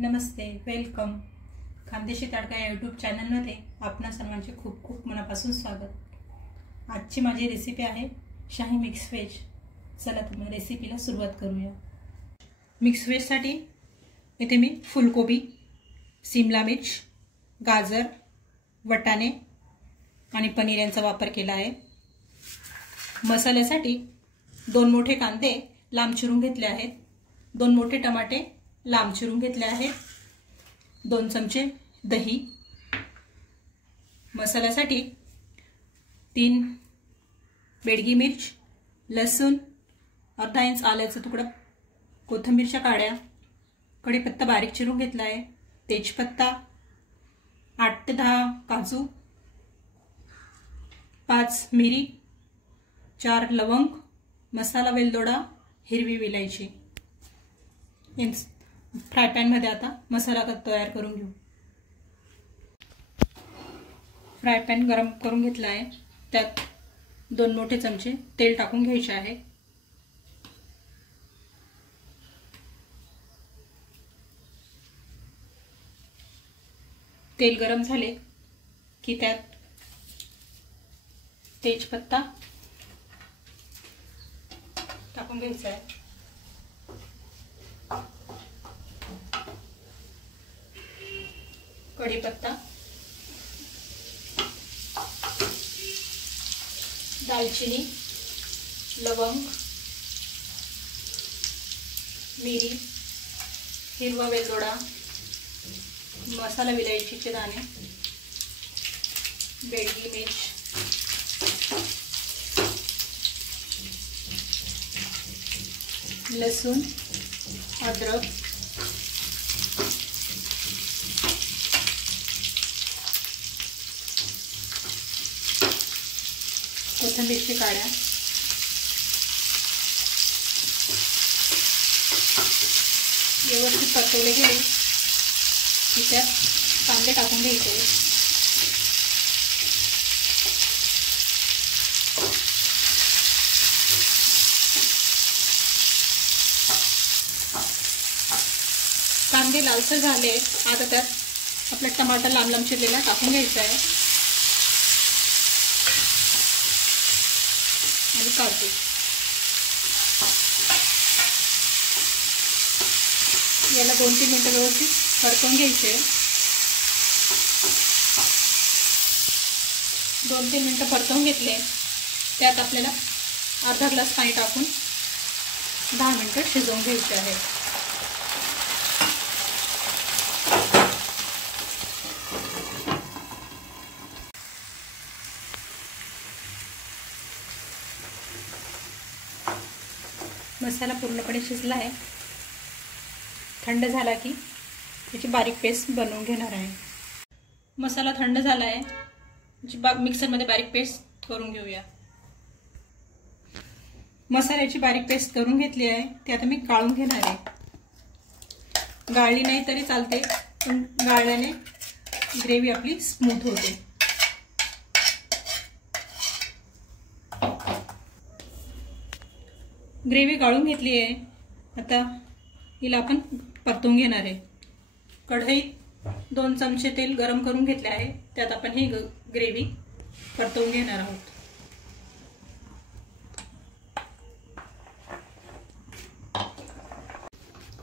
नमस्ते, welcome. Khandeshi तडका या YouTube चॅनलमध्ये आपणा सर्वांचे खूप खूप मनापासून स्वागत. आजची माझी रेसिपी आहे शाही मिक्स व्हेज. चला तर मग रेसिपीला सुरुवात करूया. मिक्स व्हेजसाठी इथे मी फुलकोबी, सिमला मिर्च, गाजर, वटाणे आणि पनीर यांचा वापर केला आहे. मसाल्यासाठी 2 मोठे कांदे लांब चिरून घेतले आहेत, 2 मोठे टमाटे लांब चिरून घेतले आहेत, 2 चमचे दही. मसाल्यासाठी 3 बेडगी मिर्च, लसूण, अर्धा इंच आल्याचा तुकडा, कोथिंबीरच्या काड्या, कढीपत्ता बारीक चिरून घेतला आहे, तेजपत्ता, 8 ते 10 काजू, 5 मिरी, 4 लवंग, मसाला वेलदोडा, हिरवी विलायची. फ्राय पॅन मध्ये आता मसाला तयार करून घेऊ. फ्राय पॅन गरम करून घेतला आहे, त्यात 2 मोठे चमचे तेल टाकून घ्यायचे आहे. तेल गरम झाले की त्यात तेजपत्ता टाकून घ्यायचा आहे. कढीपत्ता, दालचिनी, लवंग, मिरी, हिरवा वेलदोडा, मसाला विलायचीचे दाणे, बेडगी मिर्च, लसूण, अद्रक, कोथिंबीरची काड्या, व्यवस्थित परतवले गेले की त्यात कांदे टाकून घ्यायचे. कांदे लालसर झाले, आता त्यात आपला टमाटर लांब लांब चिरलेला टाकून घ्यायचा आहे आणि काढतो. याला 2-3 मिनिटं व्यवस्थित परतवून घ्यायचे. 2-3 मिनिटं परतवून घेतले, त्यात आपल्याला अर्धा ग्लास पाणी टाकून 10 मिनिटं शिजवून घ्यायचे आहे. मसाला पूर्णपणे शिजला आहे. थंड झाला की त्याची बारीक पेस्ट बनवून घेणार आहे. मसाला थंड झाला आहे, मिक्सरमध्ये बारीक पेस्ट करून घेऊया. मसाल्याची बारीक पेस्ट करून घेतली आहे, ती आता मी गाळून घेणार आहे. गाळली नाही तरी चालते, पण गाळल्याने ग्रेव्ही आपली स्मूथ होते. ग्रेव्ही गाळून घेतली आहे, आता हिला आपण परतवून घेणार आहे. कढईत 2 चमचे तेल गरम करून घेतले आहे, त्यात आपण ही ग्रेव्ही परतवून घेणार आहोत.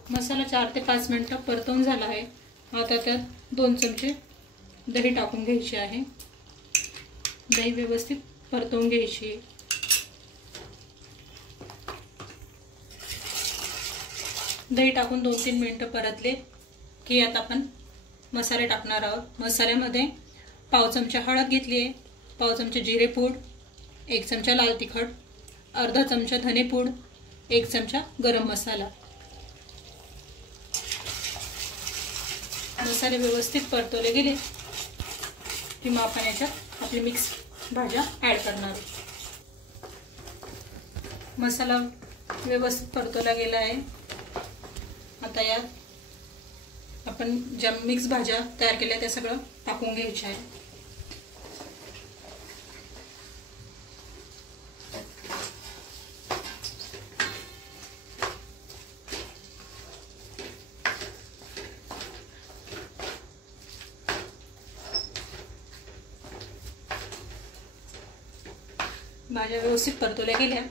मसाला 4 ते 5 मिनिटं परतवून झाला आहे. आता त्यात 2 चमचे दही टाकून घ्यायचे आहे. दही व्यवस्थित परतवून घ्यायची. दही टाकून 2-3 मिनिटं परतले की यात आपण मसाले टाकणार आहोत. मसाल्यामध्ये पाव चमचा हळद घेतली आहे, पाव चमचा जिरेपूड, 1 चमचा लाल तिखट, अर्धा चमचा धनेपूड, 1 चमचा गरम मसाला. मसाले व्यवस्थित परतवले गेले की मग आपण याच्यात आपली मिक्स भाज्या ऍड करणार आहोत. मसाला व्यवस्थित परतवला गेला आहे. आता यात आपण ज्या मिक्स भाज्या तयार केल्या त्या सगळं टाकून घ्यायच्या आहे. भाज्या व्यवस्थित परतवल्या गेल्या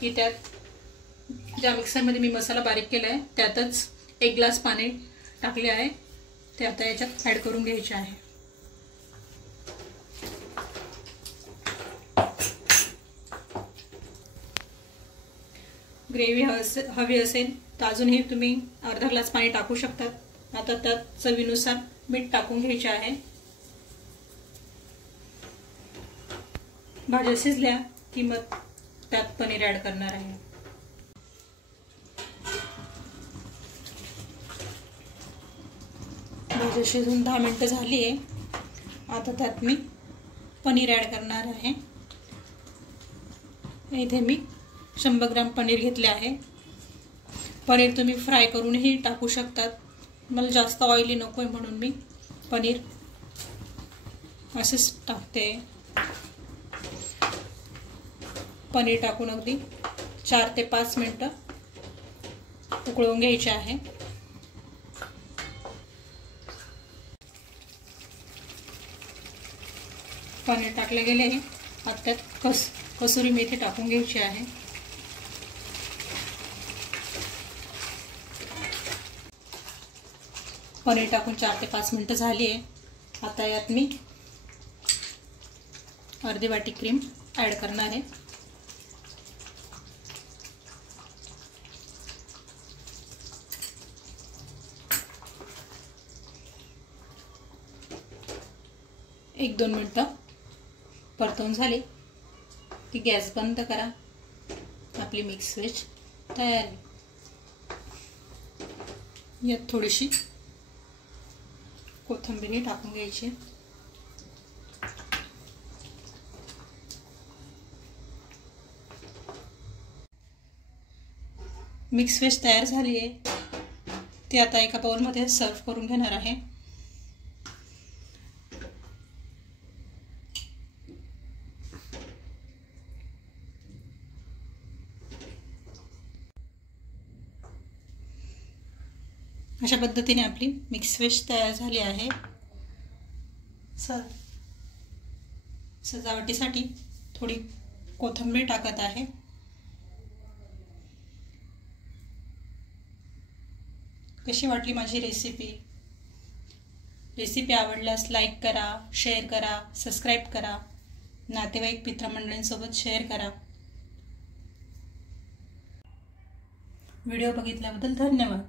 की त्यात ज्या मिक्सरमध्ये मी मसाला बारीक केला आहे त्यातच 1 ग्लास पाणी टाकले आहे, ते आता याच्यात ॲड करून घ्यायचे आहे. ग्रेव्ही हवी असेल तर अजूनही तुम्ही अर्धा ग्लास पाणी टाकू शकतात. आता त्यात चवीनुसार मीठ टाकून घ्यायचे आहे. भाज्या शिजल्या की मग त्यात पनीर ॲड करणार आहे. भाजी शिजून 10 मिनिटं झाली आहे. आता त्यात मी पनीर ॲड करणार आहे. इथे मी 100 ग्रॅम पनीर घेतले आहे. पनीर तुम्ही फ्राय करूनही टाकू शकतात. मला जास्त ऑइली नको आहे म्हणून मी पनीर असेच टाकते. पनीर टाकून अगदी 4 ते 5 मिनिटं उकळवून घ्यायचे आहे. पनीर टाकले गेले आहे. आता त्यात कसुरी मेथी टाकून घ्यायची आहे. पनीर टाकून 4 ते 5 मिनिटं झाली आहे. आता यात मी अर्धी वाटी क्रीम ॲड करणार आहे. एक 2 मिनिटं परतवून झाली की गॅस बंद करा. आपली मिक्स व्हेज तयार आहे. यात थोडीशी कोथिंबीर टाकून घ्यायची. मिक्स व्हेज तयार झाली आहे. ती आता एका बाउलमध्ये सर्व करून घेणार आहे. अशा पद्धतीने आपली मिक्स व्हेज तयार झाली आहे. सजावटीसाठी थोडी कोथिंबीर टाकत आहे. कशी वाटली माझी रेसिपी आवडल्यास लाईक करा, शेअर करा, सबस्क्राईब करा, नातेवाईक मित्रमंडळींसोबत शेअर करा. व्हिडिओ बघितल्याबद्दल धन्यवाद.